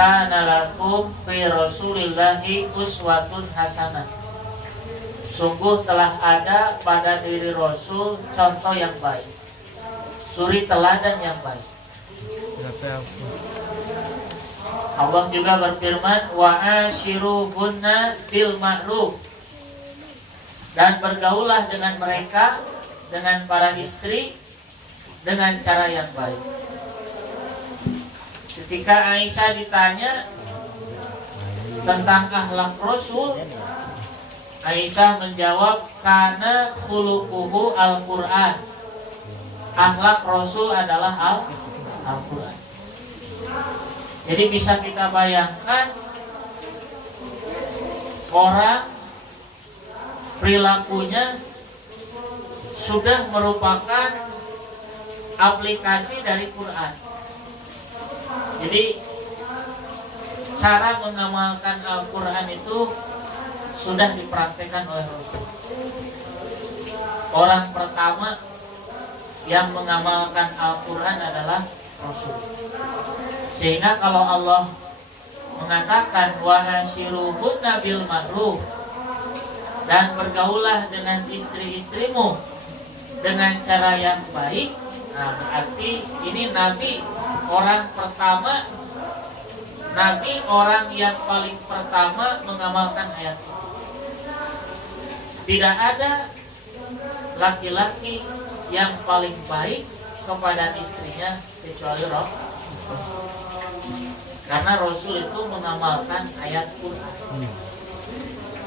kana lakum fi Rasulillahi uswatun hasanah. Sungguh telah ada pada diri Rasul contoh yang baik, suri teladan yang baik. Allah juga berfirman, wa ashiruhunna bil ma'ruf, dan bergaulah dengan mereka, dengan para istri, dengan cara yang baik. Ketika Aisyah ditanya tentang akhlak Rasul, Aisyah menjawab, kana khuluquhu al-Qur'an. Akhlak Rasul adalah Al-Qur'an. Jadi bisa kita bayangkan orang perilakunya sudah merupakan aplikasi dari Quran. Jadi cara mengamalkan Al-Quran itu sudah dipraktekkan oleh Rasul. Orang pertama yang mengamalkan Al-Quran adalah Rasul. Sehingga kalau Allah mengatakan wa ashiruhunna bil ma'ruf, dan bergaulah dengan istri-istrimu dengan cara yang baik, nah berarti ini Nabi orang pertama, Nabi orang yang paling pertama mengamalkan ayat ini. Tidak ada laki-laki yang paling baik kepada istrinya kecuali Rasul. Karena Rasul itu mengamalkan ayat Quran.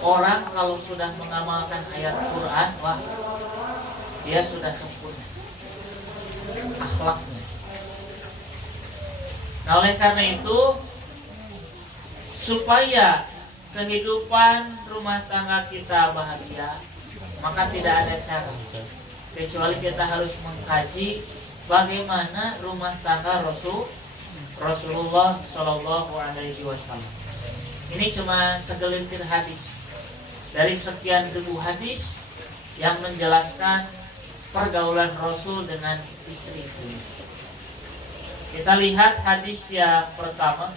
Orang kalau sudah mengamalkan ayat Quran, wah, dia sudah sempurna akhlaknya. Nah, oleh karena itu, supaya kehidupan rumah tangga kita bahagia, maka tidak ada cara kecuali kita harus mengkaji bagaimana rumah tangga Rasulullah Shallallahu Alaihi Wasallam. Ini cuma segelintir hadis dari sekian ribu hadis yang menjelaskan pergaulan Rasul dengan istri-istri. Kita lihat hadis yang pertama.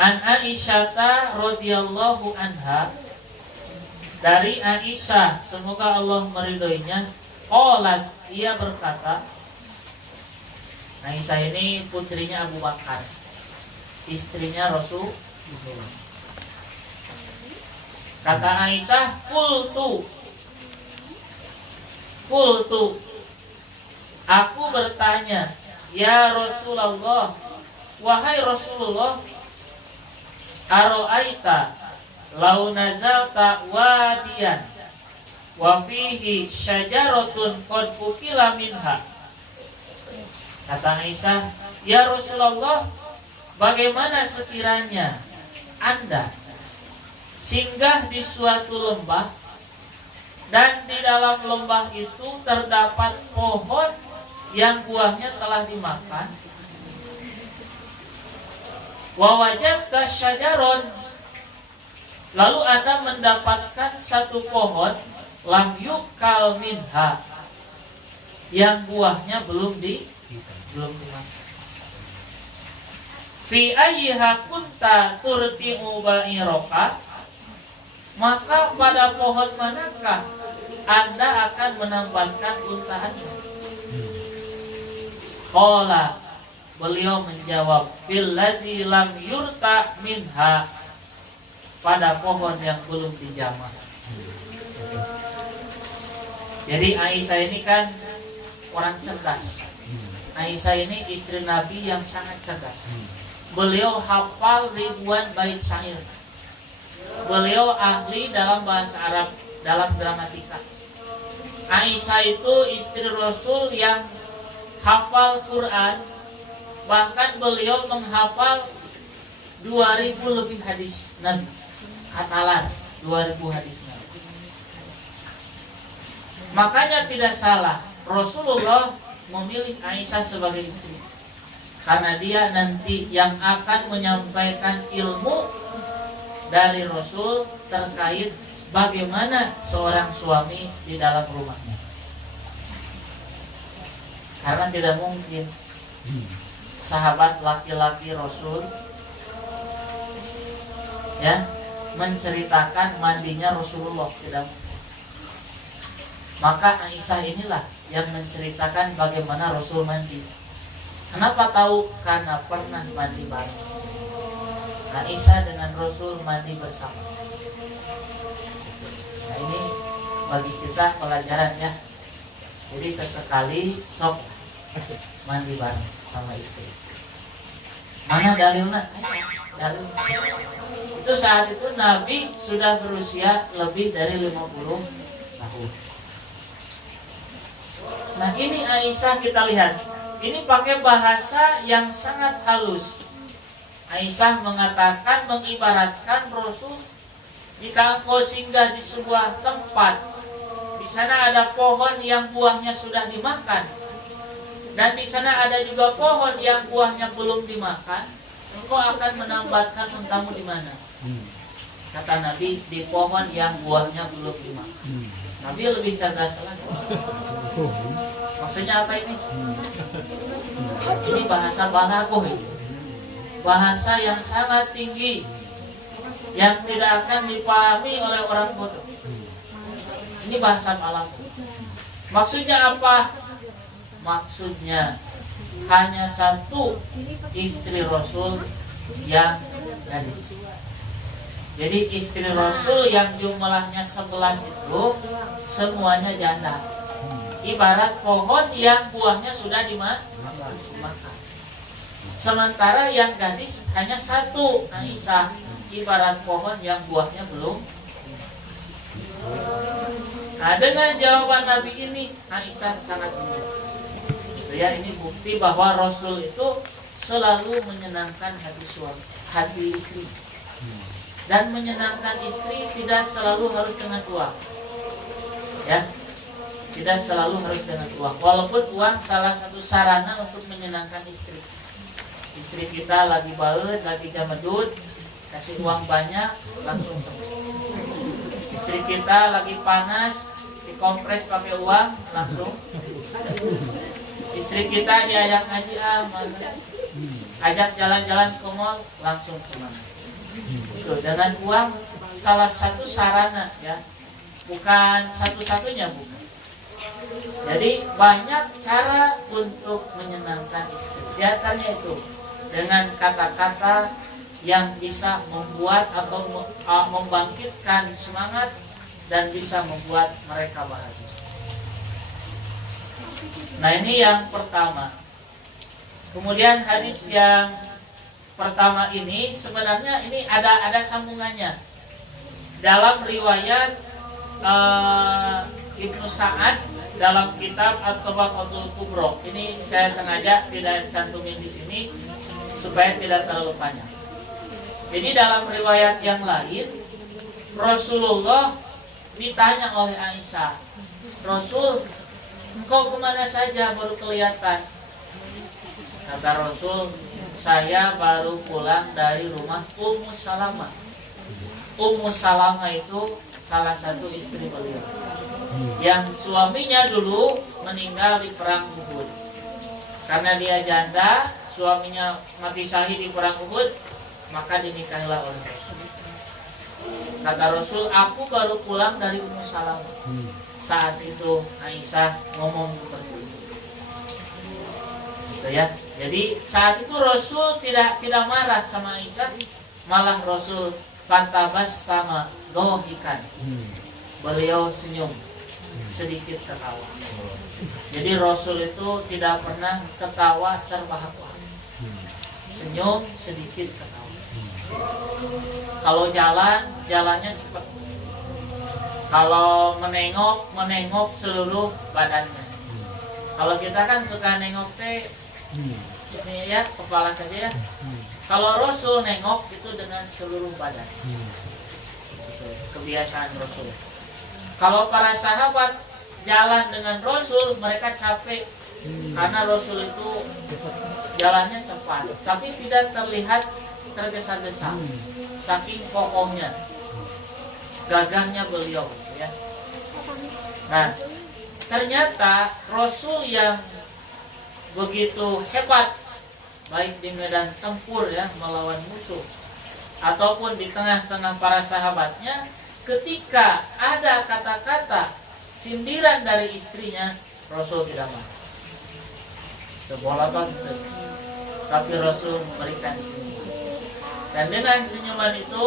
An Aisyah radhiyallahu anha, dari Aisyah, semoga Allah meridhoinya, qalat, ia berkata, Aisyah ini putrinya Abu Bakar, istrinya Rasul. Kata Aisyah, Qultu, aku bertanya, ya Rasulullah, wahai Rasulullah, aro'aita lau nazalta wadiyan wa fihi syajaratun qad ukila minha. Kata Aisyah, ya Rasulullah, bagaimana sekiranya Anda singgah di suatu lembah dan di dalam lembah itu terdapat pohon yang buahnya telah dimakan, wa wajadta syajaron, lalu Anda mendapatkan satu pohon lam yukal minha, yang buahnya belum dimakan. Fi ayyiha kunta turti'u ba'iraka, maka pada pohon manakah Anda akan menambahkan unta Anda? Qala, beliau menjawab, billazi lam yurta minha, pada pohon yang belum dijamah. Jadi Aisyah ini kan orang cerdas. Aisyah ini istri Nabi yang sangat cerdas. Beliau hafal ribuan bait syair. Beliau ahli dalam bahasa Arab, dalam gramatika. Aisyah itu istri Rasul yang hafal Quran. Bahkan beliau menghafal 2000 lebih hadis Nabi. Hatalan 2000 hadis Nabi. Makanya tidak salah Rasulullah memilih Aisyah sebagai istri, karena dia nanti yang akan menyampaikan ilmu dari Rasul terkait bagaimana seorang suami di dalam rumahnya. Karena tidak mungkin sahabat laki-laki Rasul ya menceritakan mandinya Rasulullah tidak. Maka Aisyah inilah yang menceritakan bagaimana Rasul mandi. Kenapa tahu? Karena pernah mandi bareng. Aisyah dengan Rasul mandi bersama. Nah ini bagi kita pelajaran ya. Jadi sesekali sok mandi bareng sama istri. Mana dalilnya? Dalil. Itu saat itu Nabi sudah berusia lebih dari 50 tahun. Nah ini Aisyah kita lihat, ini pakai bahasa yang sangat halus. Aisyah mengatakan, mengibaratkan Rasul, jika engkau singgah di sebuah tempat, di sana ada pohon yang buahnya sudah dimakan, dan di sana ada juga pohon yang buahnya belum dimakan, engkau akan menambatkan untamu di mana? Kata Nabi, di pohon yang buahnya belum dimakan. Nabi lebih cerdas lagi. Maksudnya apa ini? Ini bahasa balaghah ini. Bahasa yang sangat tinggi, yang tidak akan dipahami oleh orang bodoh. Ini bahasa balaghah. Maksudnya apa? Maksudnya hanya satu istri Rasul yang gadis. Jadi istri Rasul yang jumlahnya 11 itu semuanya janda. Ibarat pohon yang buahnya sudah dimakan. Sementara yang gadis hanya satu, Aisyah. Ibarat pohon yang buahnya belum. Nah dengan jawaban Nabi ini, Aisyah sangat mulia. Ya, ini bukti bahwa Rasul itu selalu menyenangkan hati suami, hati istri. Dan menyenangkan istri tidak selalu harus dengan uang. Ya. Tidak selalu harus dengan uang. Walaupun uang salah satu sarana untuk menyenangkan istri. Istri kita lagi baut, lagi jamedut, kasih uang banyak, langsung sembuh. Istri kita lagi panas, dikompres pakai uang, langsung. Istri kita diajak ngaji, malas. Ajak jalan-jalan ke mall, langsung semangat. Itu dengan uang salah satu sarana ya, bukan satu-satunya, bukan. Jadi banyak cara untuk menyenangkan istri. Di antaranya itu dengan kata-kata yang bisa membuat atau membangkitkan semangat dan bisa membuat mereka bahagia. Nah ini yang pertama. Kemudian hadis yang pertama ini sebenarnya ini ada sambungannya. Dalam riwayat Ibnu Sa'ad dalam kitab At-Tabaqatul Kubra. Ini saya sengaja tidak cantumin di sini supaya tidak terlalu panjang. Jadi dalam riwayat yang lain Rasulullah ditanya oleh Aisyah, Rasul, engkau kemana saja baru kelihatan? Kata Rasul, saya baru pulang dari rumah Ummu Salamah. Ummu Salamah itu salah satu istri beliau yang suaminya dulu meninggal di perang Uhud. Karena dia janda, suaminya mati syahid di perang Uhud, maka dinikahilah oleh Rasul. Kata Rasul, aku baru pulang dari Ummu Salamah. Saat itu Aisyah ngomong seperti itu. Gitu ya. Jadi saat itu Rasul tidak marah sama Aisyah, malah Rasul pantabas sama dohikan. Beliau senyum, sedikit ketawa. Jadi Rasul itu tidak pernah ketawa terbahak-bahak. Senyum, sedikit ketawa. Kalau jalannya cepat. Kalau menengok seluruh badannya. Kalau kita kan suka nengok ini ya, kepala saja ya. Kalau Rasul nengok itu dengan seluruh badan. Kebiasaan Rasul. Kalau para sahabat jalan dengan Rasul, mereka capek karena Rasul itu jalannya cepat, tapi tidak terlihat tergesa-gesa. Saking kokohnya, gagahnya beliau, ya. Nah, ternyata Rasul yang begitu hebat baik di medan tempur ya melawan musuh ataupun di tengah-tengah para sahabatnya, ketika ada kata-kata sindiran dari istrinya, Rasul tidak marah. Sebolakon, tapi Rasul memberikan senyuman. Dan dengan senyuman itu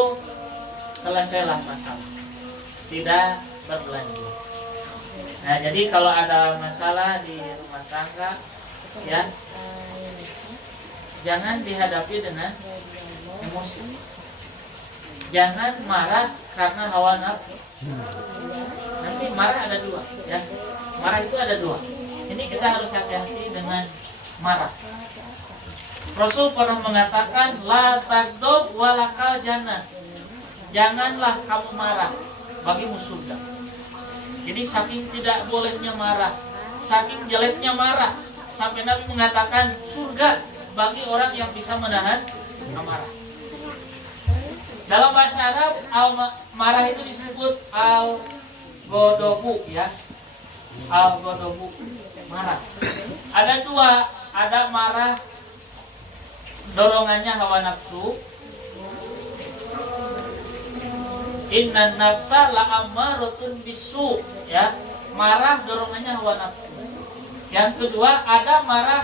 selesailah masalah, tidak berlanjut. Nah, jadi kalau ada masalah di rumah tangga, ya jangan dihadapi dengan emosi. Jangan marah karena hawa nafsu. Nanti marah ada dua, ya. Marah itu ada dua. Ini kita harus hati-hati dengan marah. Rasul pernah mengatakan, la tagdob walakal jannah. Janganlah kamu marah, bagimu surga. Jadi saking tidak bolehnya marah, saking jeleknya marah, sampai Nabi mengatakan surga bagi orang yang bisa menahan amarah. Dalam bahasa Arab, marah itu disebut al-godobu, ya. Al-godobu, marah. Ada dua, ada marah dorongannya hawa nafsu. Innan nafsa la'ammaratun bisu, ya. Marah dorongannya hawa nafsu. Yang kedua, ada marah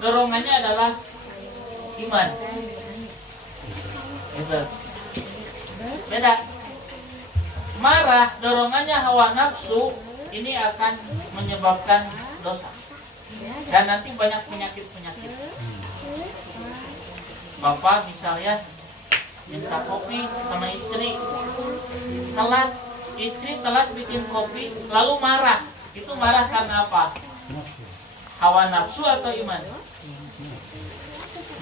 dorongannya adalah iman. Itu beda. Marah dorongannya hawa nafsu ini akan menyebabkan dosa dan nanti banyak penyakit-penyakit. Bapak misalnya minta kopi sama istri, telat, istri telat bikin kopi, lalu marah. Itu marah karena apa? Hawa nafsu atau iman?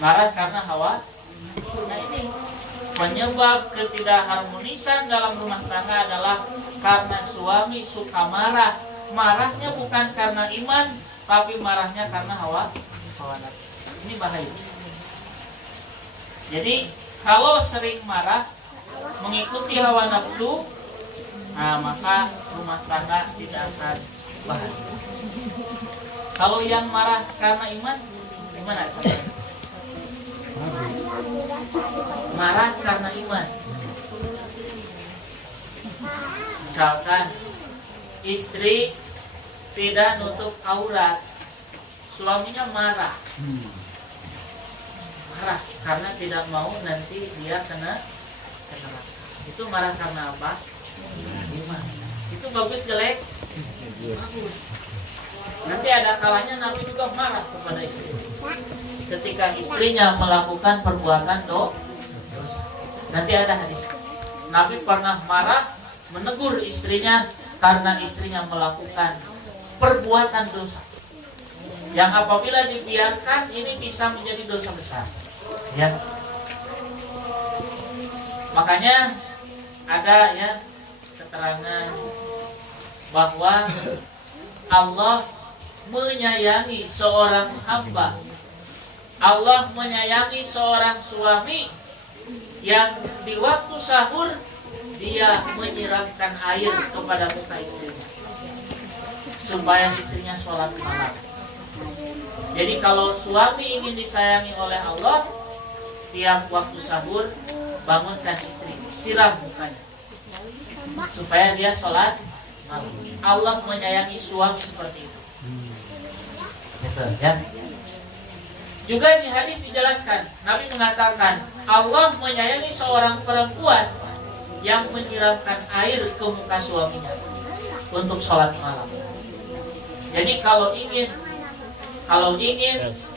Marah karena hawa. Nah, ini penyebab ketidakharmonisan dalam rumah tangga adalah karena suami suka marah. Marahnya bukan karena iman, tapi marahnya karena hawa nafsu. Ini bahaya. Jadi kalau sering marah mengikuti hawa nafsu, nah maka rumah tangga tidak akan bahagia. Kalau yang marah karena iman, gimana? Marah karena iman. Misalkan istri tidak nutup aurat, suaminya marah. Marah karena tidak mau nanti dia kena neraka. Itu marah karena apa? Iman. Itu bagus jelek? Bagus. Nanti ada kalanya Nabi juga marah kepada istri ketika istrinya melakukan perbuatan dosa. Nanti ada hadis Nabi pernah marah menegur istrinya karena istrinya melakukan perbuatan dosa yang apabila dibiarkan ini bisa menjadi dosa besar, ya. Makanya ada ya keterangan bahwa Allah menyayangi seorang hamba, Allah menyayangi seorang suami yang di waktu sahur dia menyiramkan air kepada muka istrinya supaya istrinya sholat malam. Jadi kalau suami ingin disayangi oleh Allah, tiap waktu sahur bangunkan istri, siram mukanya supaya dia sholat malam. Allah menyayangi suami seperti itu. Gitu, ya. Juga di hadis dijelaskan, Nabi mengatakan Allah menyayangi seorang perempuan yang menyiramkan air ke muka suaminya untuk sholat malam. Jadi kalau ingin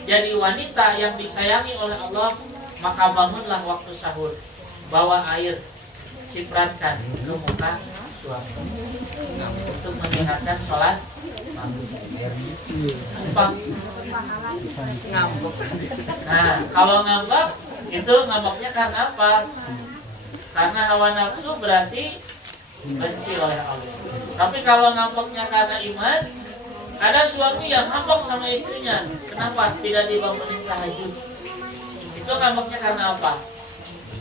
jadi wanita yang disayangi oleh Allah, maka bangunlah waktu sahur, bawa air, cipratkan ke muka suami untuk mengingatkan sholat malam. Ngambek. Nah, kalau ngambek itu ngambeknya karena apa? Karena hawa nafsu berarti dibenci oleh Allah. Tapi kalau ngambeknya karena iman, ada suami yang ngambek sama istrinya, kenapa tidak dibangunin tahajud? Itu ngambeknya karena apa?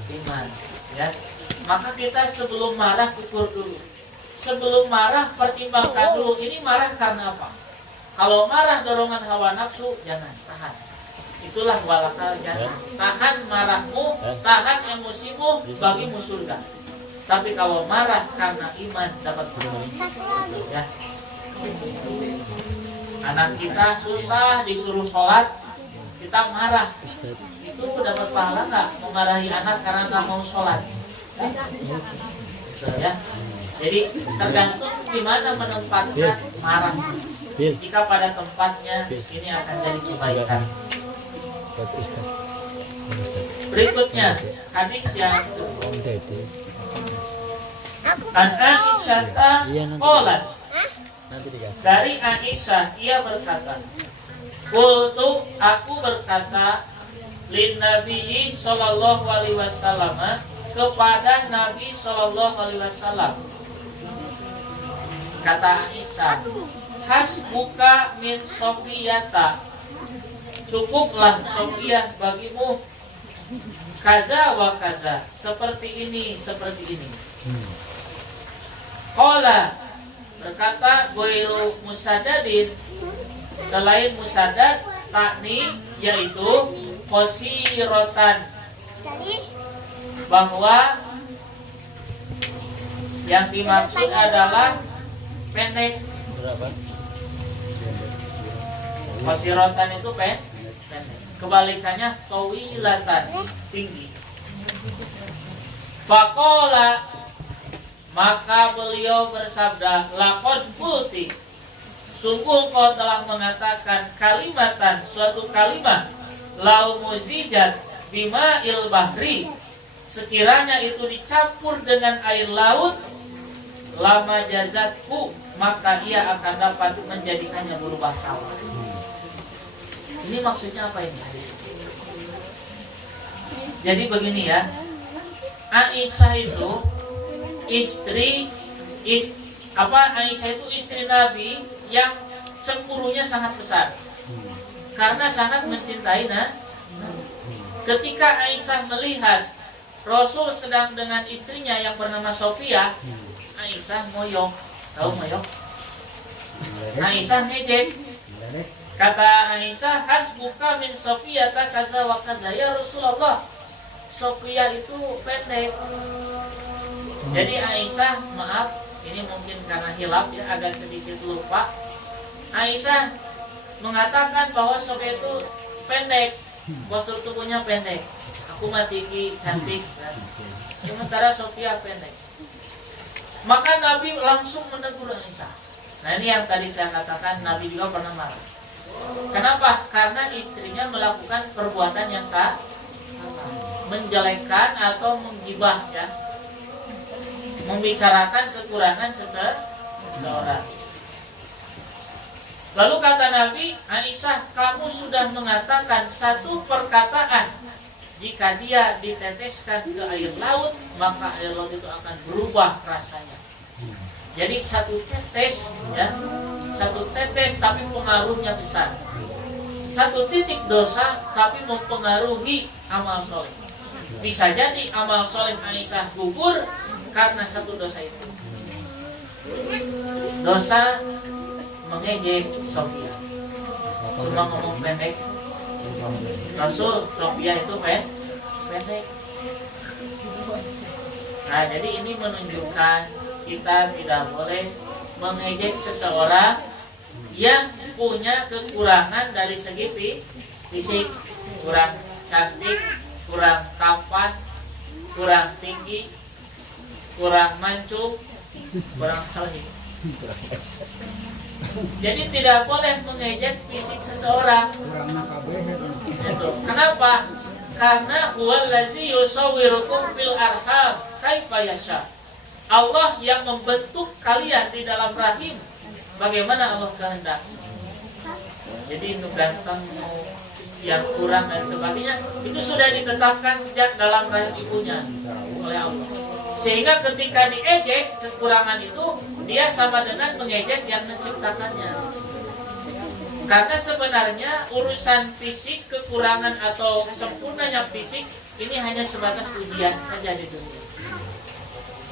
Iman, ya. Maka kita sebelum marah ukur dulu. Sebelum marah pertimbangkan dulu, ini marah karena apa? Kalau marah dorongan hawa nafsu, jangan, tahan. Itulah walakal jannah. Tahan marahmu, tahan emosimu, bagimu surga. Tapi kalau marah karena iman dapat surga. Ya. Anak kita susah disuruh sholat, kita marah. Itu dapat pahala nggak? Memarahi anak karena nggak mau sholat? Ya. Jadi tergantung gimana menempatkan marah. Jika pada tempatnya ini akan jadi kebaikan. Berikutnya hadis yang An Aisyah qalat, dari Aisyah ia berkata, qultu aku berkata lin Nabi sallallahu alaihi wasallam, kepada Nabi sallallahu alaihi wasallam. Kata Aisyah, hasbuka min Sofiyata, cukuplah Sofiyah bagimu kaza wa kaza, seperti ini, seperti ini. Qala, berkata Ghairu musaddadin, selain musaddad, takni yaitu qasiratan, bahwa yang dimaksud adalah pendek. Qasiratan itu pendek. Kebalikannya tawilatan, tinggi. Faqala, maka beliau bersabda, laqad qulti, sungguh kau telah mengatakan kalimatan, suatu kalimat, lau muzijat bima il bahri, sekiranya itu dicampur dengan air laut, lama jazatku, maka ia akan dapat menjadikannya berubah tawar. Ini maksudnya apa ini hadis? Jadi begini ya, Aisyah itu Aisyah itu istri Nabi yang cemburunya sangat besar karena sangat mencintai Nabi. Ketika Aisyah melihat Rasul sedang dengan istrinya yang bernama Sofiyah, Aisyah moyok. Tahu moyok? Aisyah ngejek. Kata Aisyah, hasbuka min Sofiyata kaza wa kaza, ya Rasulullah, Sofiyah itu pendek. Jadi Aisyah, maaf, ini mungkin karena hilaf ya, agak sedikit lupa. Aisyah mengatakan bahwa Sofiyah itu pendek, postur tubuhnya pendek. Aku mah tinggi, cantik, sementara Sofiyah pendek. Maka Nabi langsung menegur Aisyah. Nah ini yang tadi saya katakan, Nabi juga pernah marah. Kenapa? Karena istrinya melakukan perbuatan yang salah, menjelekkan atau menggibah ya, membicarakan kekurangan seseorang. Lalu kata Nabi, Aisyah, kamu sudah mengatakan satu perkataan, jika dia diteteskan ke air laut, maka air laut itu akan berubah rasanya. Jadi satu tetes ya, satu tetes tapi pengaruhnya besar. Satu titik dosa tapi mempengaruhi amal soleh. Bisa jadi amal soleh Aisyah gugur karena satu dosa itu. Dosa mengejek Sofiyah, cuma ngomong pendek. Rasul Sofiyah itu pendek. Nah jadi ini menunjukkan kita tidak boleh mengejek seseorang yang punya kekurangan dari segi fisik, kurang cantik, kurang tampan, kurang tinggi, kurang mancung, kurang halus. Jadi tidak boleh mengejek fisik seseorang. Itu. Kenapa? Karena huwallazi yusawwirukum fil arham kaifa yasha. Allah yang membentuk kalian di dalam rahim bagaimana Allah kehendaki. Jadi itu ganteng, yang kurang dan sebagainya itu sudah ditetapkan sejak dalam rahim ibunya oleh Allah. Sehingga ketika diejek kekurangan itu, dia sama dengan mengejek yang menciptakannya. Karena sebenarnya urusan fisik, kekurangan atau sempurnanya fisik ini hanya sebatas ujian saja di dunia.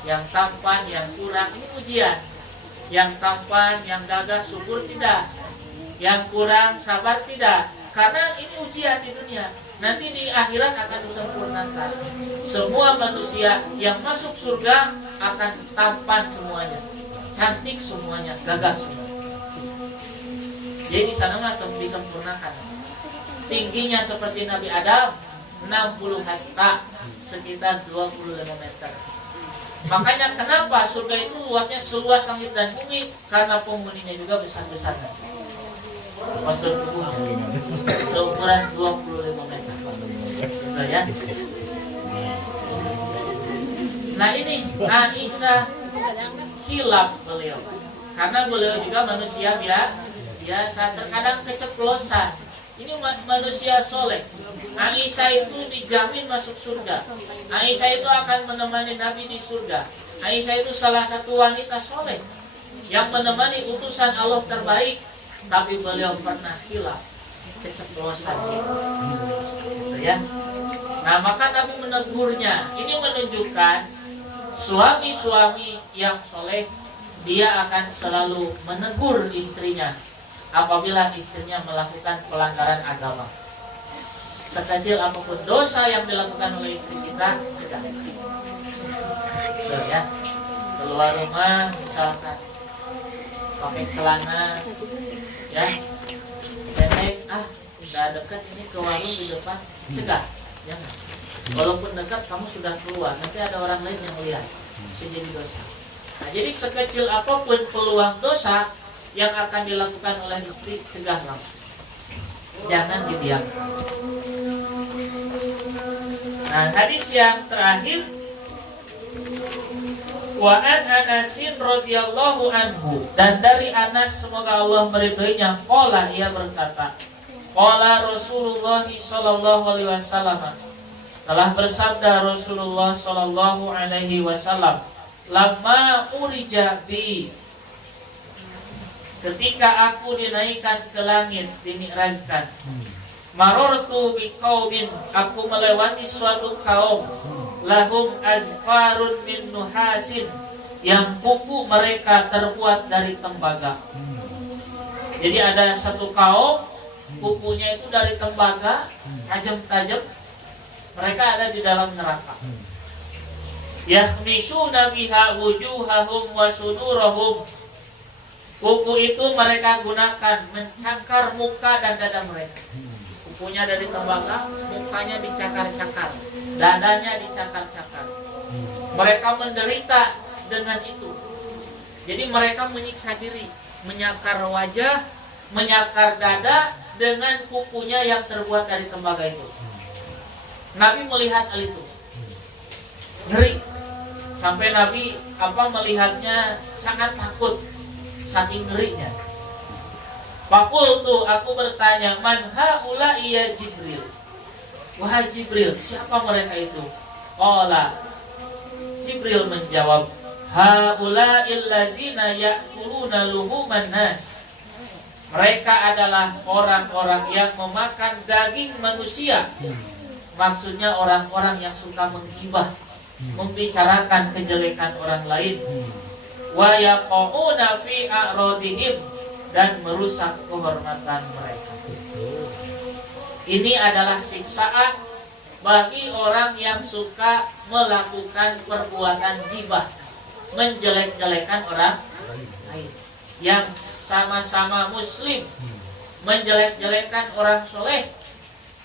Yang tampan, yang kurang, ini ujian. Yang tampan, yang gagah, syukur tidak. Yang kurang, sabar tidak. Karena ini ujian di dunia. Nanti di akhirat akan disempurnakan. Semua manusia yang masuk surga akan tampan semuanya, cantik semuanya, gagah semua. Jadi di sana masuk disempurnakan. Tingginya seperti Nabi Adam, 60 hasta, sekitar 25 meter. Makanya kenapa surga itu luasnya seluas langit dan bumi? Karena penghuninya juga besar-besar. Postur tubuhnya seukuran 25 meter. Nah, ya. Nah ini Aisyah hilaf beliau. Karena beliau juga manusia biasa, terkadang keceplosan. Ini manusia soleh. Aisyah itu dijamin masuk surga. Aisyah itu akan menemani Nabi di surga. Aisyah itu salah satu wanita soleh yang menemani utusan Allah terbaik. Tapi beliau pernah hilaf, keceplosan gitu ya. Nah maka Nabi menegurnya. Ini menunjukkan suami-suami yang soleh, dia akan selalu menegur istrinya apabila istrinya melakukan pelanggaran agama. Sekecil apapun dosa yang dilakukan oleh istri kita, sudah. Ya. Keluar rumah misalkan pakai celana, ya, pendek, udah dekat ini ke warung di depan, cegah, jangan. Walaupun dekat kamu sudah keluar, nanti ada orang lain yang lihat, bisa jadi dosa. Nah, jadi sekecil apapun peluang dosa yang akan dilakukan oleh istri, cegahlah, jangan didiamkan. Nah, hadis yang terakhir, wa an Anasin radhiyallahu anhu, dan dari Anas semoga Allah meridhoinya, qala, ia berkata, qala Rasulullah sallallahu alaihi wasallam, telah bersabda Rasulullah sallallahu alaihi wasallam, lamma urija bi, ketika aku dinaikkan ke langit, dimi'rajkan, marortu biqaumin, aku melewati suatu kaum, lahum azfarun min nuhasin, yang kuku mereka terbuat dari tembaga. Jadi ada satu kaum kukunya itu dari tembaga, tajam-tajam. Mereka ada di dalam neraka. Yahmishuna biha wujuhahum wa sudurahum, kuku itu mereka gunakan mencakar muka dan dada mereka. Kukunya dari tembaga, mukanya dicakar-cakar, dadanya dicakar-cakar. Mereka menderita dengan itu. Jadi mereka menyiksa diri, menyakar wajah, menyakar dada dengan kukunya yang terbuat dari tembaga itu. Nabi melihat hal itu, ngeri. Sampai Nabi melihatnya sangat takut, saking ngerinya. Fakultu, aku bertanya, man haula iya Jibril. Wahai Jibril, siapa mereka itu? Qala, Jibril menjawab, haula illazina ya'kuluna luhuman nas. Mereka adalah orang-orang yang memakan daging manusia. Maksudnya orang-orang yang suka menggibah, membicarakan kejelekan orang lain. Wa yaqauna fi a'radihim, dan merusak kehormatan mereka. Ini adalah siksaan bagi orang yang suka melakukan perbuatan ghibah, menjelek-jelekan orang lain yang sama-sama muslim, menjelek-jelekan orang soleh.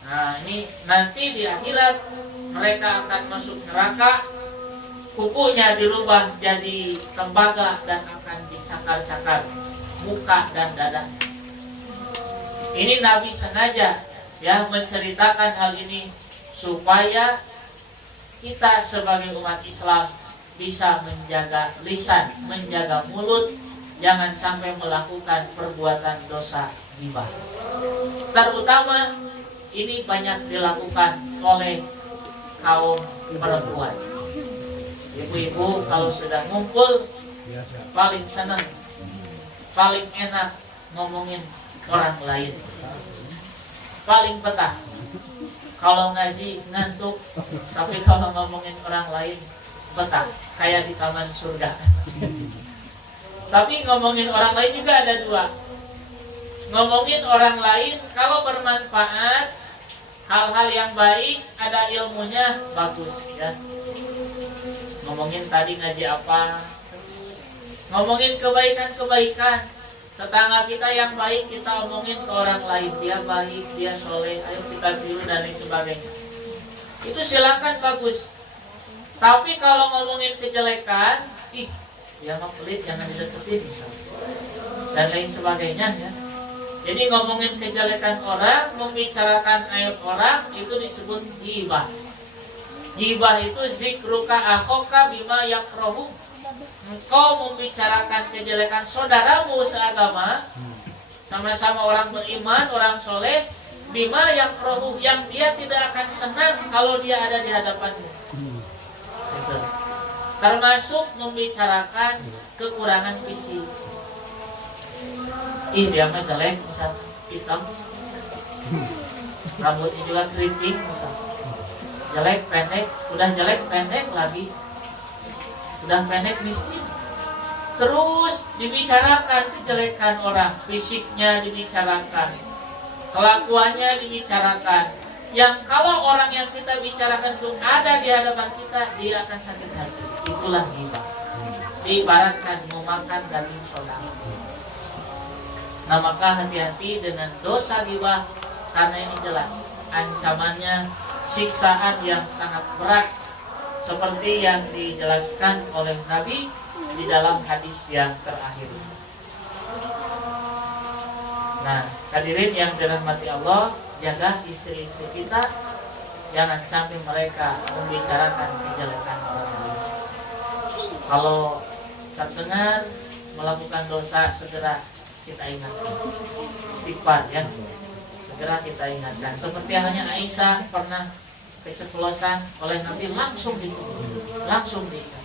Nah, ini nanti di akhirat mereka akan masuk neraka, kukunya dirubah jadi tembaga dan akan dicakar-cakar muka dan dada. Ini Nabi sengaja menceritakan hal ini supaya kita sebagai umat Islam bisa menjaga lisan, menjaga mulut, jangan sampai melakukan perbuatan dosa ghibah. Terutama ini banyak dilakukan oleh kaum perempuan. Ibu-ibu kalau sudah ngumpul paling senang, paling enak ngomongin orang lain, paling betah. Kalau ngaji ngantuk, tapi kalau ngomongin orang lain betah, kayak di taman surga. Tapi ngomongin orang lain juga ada dua. ngomongin orang lain kalau bermanfaat, hal-hal yang baik, ada ilmunya, bagus ya. Ngomongin tadi ngaji apa, ngomongin kebaikan-kebaikan tetangga kita yang baik, kita omongin ke orang lain, dia baik, dia soleh, ayo kita tiru dan lain sebagainya. Itu silakan, bagus. Tapi kalau ngomongin kejelekan, dia mah pelit, jangan dideketin misalnya, dan lain sebagainya ya. Jadi ngomongin kejelekan orang, membicarakan aib orang, itu disebut ghibah. Ghibah itu zikruka akhoka bima yakrahu. Engkau membicarakan kejelekan saudaramu seagama, sama-sama orang beriman, orang soleh, bima yakrahu, yang dia tidak akan senang kalau dia ada di hadapanmu. Gitu. Termasuk membicarakan kekurangan fisik. Dia mah jelek misalnya, hitam, rambutnya juga keriting misalnya, jelek pendek, udah jelek pendek lagi, udah pendek miskin. Terus dibicarakan kejelekan orang, fisiknya dibicarakan, kelakuannya dibicarakan, yang kalau orang yang kita bicarakan itu ada di hadapan kita, dia akan sakit hati. Itulah ghibah. Diibaratkan memakan daging saudara. Nah, maka hati-hati dengan dosa ghibah, karena ini jelas ancamannya siksaan yang sangat berat, seperti yang dijelaskan oleh Nabi di dalam hadis yang terakhir. Nah, hadirin yang dirahmati Allah, jaga istri-istri kita, jangan sampai mereka membicarakan kejelekan orang lain. Kalau terdengar melakukan dosa, segera kita ingatkan, istighfar ya, segera kita ingatkan. Seperti halnya Aisyah pernah keceplosan oleh Nabi, langsung diingat.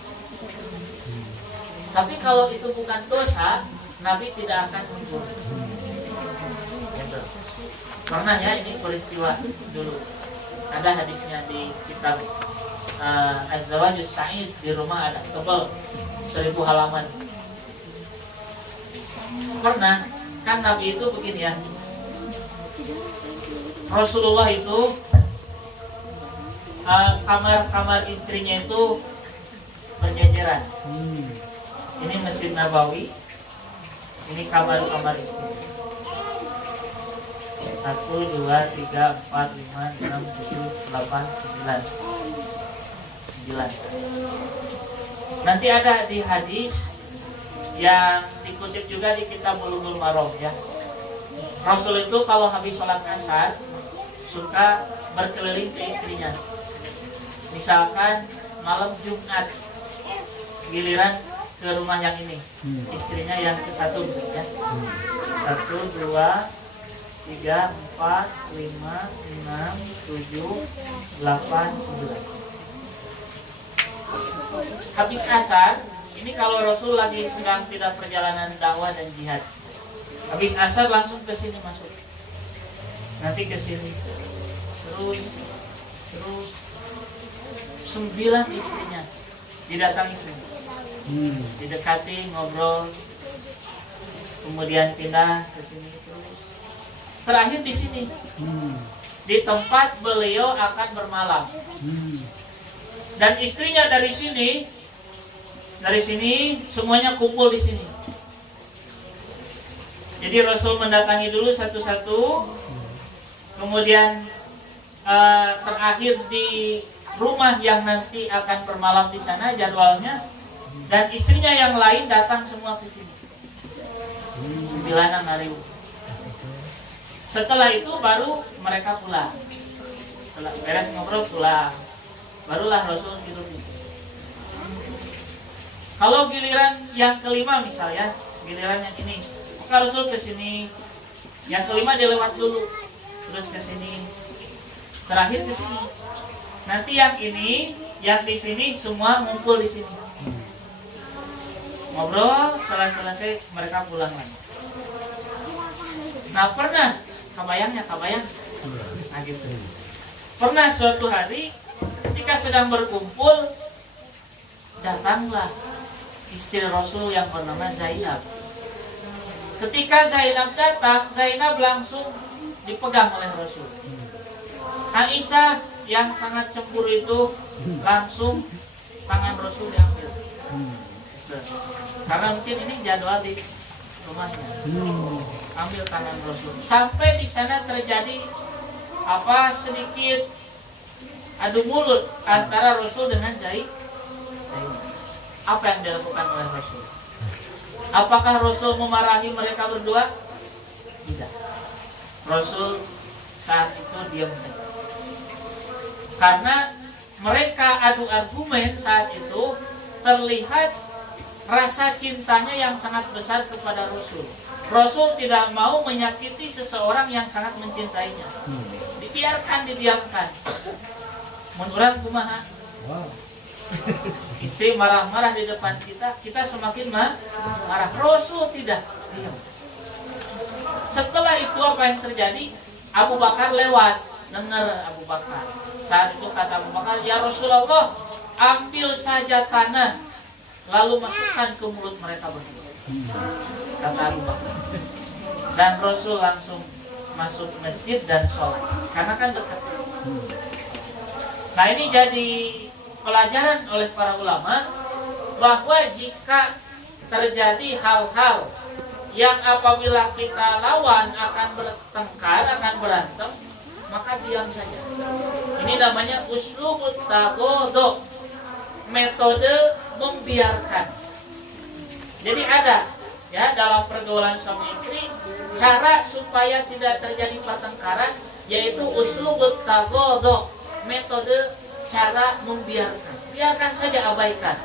Tapi kalau itu bukan dosa, Nabi tidak akan menegur. Gitu. Pernah ya, ini peristiwa dulu. Ada hadisnya di kitab Az-Zawajus Sa'id, di rumah ada tebal 1000 halaman. Pernah kan Nabi itu begini ya, Rasulullah itu kamar-kamar istrinya itu berjajaran. Ini Masjid Nabawi, ini kamar-kamar istri. 1, 2, 3, 4, 5, 6, 7, 8, 9. Nanti ada di hadis yang dikutip juga di kitab Bulughul Maram ya. Rasul itu kalau habis sholat asar suka berkeliling ke istrinya. Misalkan malam Jumat, giliran ke rumah yang ini, istrinya yang ke-1 misalnya. 1, 2, 3, 4, 5, 6, 7, 8, 9. Habis asar, ini kalau Rasul lagi sedang tidak perjalanan dakwah dan jihad. Habis asar langsung ke sini masuk. Nanti ke sini. Terus 9 istrinya didatangi istrinya. Didekati, ngobrol. Kemudian pindah ke sini terus. Terakhir di sini. Di tempat beliau akan bermalam. Dan istrinya dari sini semuanya kumpul di sini. Jadi Rasul mendatangi dulu satu-satu, kemudian terakhir di rumah yang nanti akan bermalam di sana jadwalnya, dan istrinya yang lain datang semua ke sini. 9 hari. Setelah itu baru mereka pulang. Setelah beres ngobrol pulang, barulah Rasul tidur di sini. Kalau giliran yang kelima misalnya, giliran yang ini, maka Rasul ke sini. Yang kelima dia lewat dulu, terus ke sini, terakhir ke sini. Nanti yang ini, yang di sini semua ngumpul di sini. Ngobrol, selesai mereka pulang lagi. Nah pernah, kabayang. Nah gitu. Pernah suatu hari ketika sedang berkumpul, datanglah istri Rasul yang bernama Zainab. Ketika Zainab datang, Zainab langsung dipegang oleh Rasul. Aisyah yang sangat cemburu itu langsung tangan Rasul diambil. Karena mungkin ini jadwal di rumahnya. Ambil tangan Rasul. Sampai di sana terjadi sedikit adu mulut antara Rasul dengan Zainab. Apa yang dilakukan oleh Rasul? Apakah Rasul memarahi mereka berdua? Tidak. Rasul saat itu diam saja. Karena mereka adu argumen saat itu, terlihat rasa cintanya yang sangat besar kepada Rasul. Rasul tidak mau menyakiti seseorang yang sangat mencintainya. Dibiarkan, didiamkan. Menurut kumaha? Istri marah-marah di depan kita semakin marah. Rasul tidak diam. Setelah itu apa yang terjadi? Abu Bakar lewat, dengar Abu Bakar. Saat itu kata Abu Bakar, ya Rasulullah, ambil saja tanah, lalu masukkan ke mulut mereka berdua. Kata Abu Bakar. Dan Rasul langsung masuk masjid dan sholat. Karena kan dekat. Nah ini jadi pelajaran oleh para ulama bahwa jika terjadi hal-hal yang apabila kita lawan akan bertengkar, akan berantem, maka diam saja. Ini namanya uslubut tagodok, metode membiarkan. Jadi ada ya dalam pergaulan suami istri cara supaya tidak terjadi pertengkaran, yaitu uslubut tagodok, metode cara membiarkan. Biarkan saja, abaikan.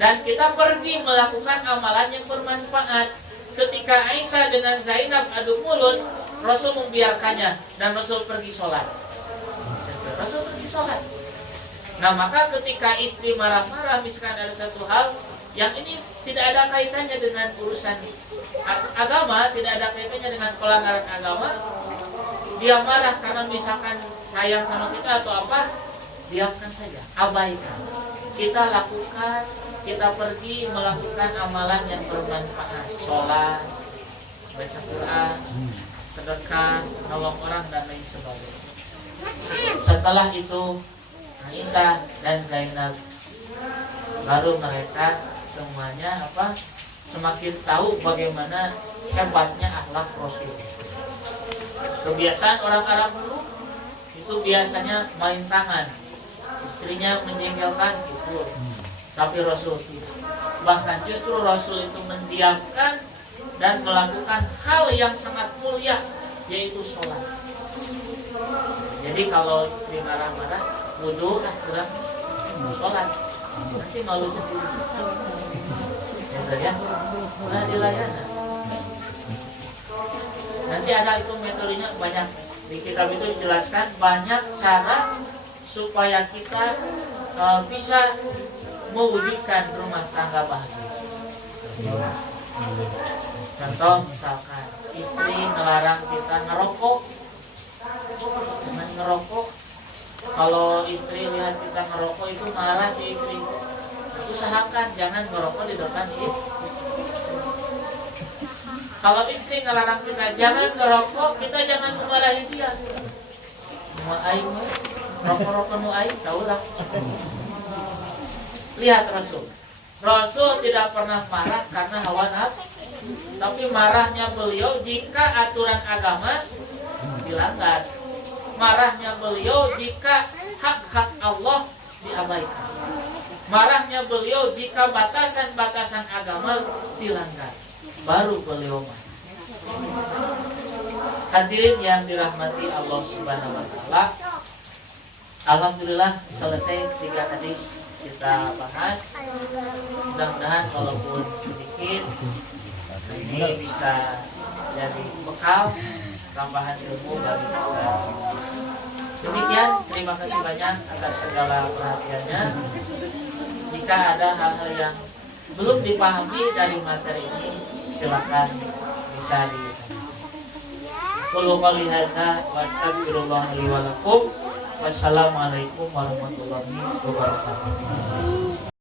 Dan kita pergi melakukan amalan yang bermanfaat. Ketika Aisyah dengan Zainab adu mulut, Rasul membiarkannya dan Rasul pergi sholat. Rasul pergi sholat. Nah maka ketika istri marah-marah, misalkan ada satu hal yang ini tidak ada kaitannya dengan urusan agama, tidak ada kaitannya dengan pelanggaran agama, dia marah karena misalkan sayang sama kita atau apa, diamkan saja, abaikan. Kita lakukan, kita pergi melakukan amalan yang bermanfaat, sholat, baca Quran, sedekah, nolong orang dan lain sebagainya. Setelah itu Aisyah dan Zainab, baru mereka semuanya semakin tahu bagaimana hebatnya akhlak Rasul. Kebiasaan orang Arab dulu itu biasanya main tangan, istrinya menjengkelkan gitu. Tapi Rasul bahkan justru Rasul itu mendiamkan dan melakukan hal yang sangat mulia, yaitu sholat. Jadi kalau istri marah-marah, wudu kurang sholat, nanti malu sendiri. Ya, nah dilayanan. Nanti ada itu metodenya banyak. Di kitab itu dijelaskan banyak cara supaya kita bisa mewujudkan rumah tangga bahagia. Contoh misalkan istri melarang kita ngerokok, jangan ngerokok. Kalau istri lihat kita ngerokok itu marah si istri. Usahakan jangan ngerokok di depan istri. Kalau istri ngelarang kita jangan ngerokok, kita jangan memarahi dia. Mau aing rokok-rokok nu aing, taulah. Lihat Rasul. Rasul tidak pernah marah karena hawa nafsu, tapi marahnya beliau jika aturan agama dilanggar. Marahnya beliau jika hak-hak Allah diabaikan. Marahnya beliau jika batasan-batasan agama dilanggar. Baru beliau marah. Hadirin yang dirahmati Allah Subhanahu wa taala, alhamdulillah selesai 3 hadis kita bahas. Mudah-mudahan walaupun sedikit ini bisa jadi bekal tambahan ilmu bagi kita semua. Demikian, terima kasih banyak atas segala perhatiannya. Jika ada hal-hal yang belum dipahami dari materi ini, silakan bisa ditanyakan. Qul qouli hadza wa astaghfirullah li wa lakum. Wassalamualaikum warahmatullahi wabarakatuh.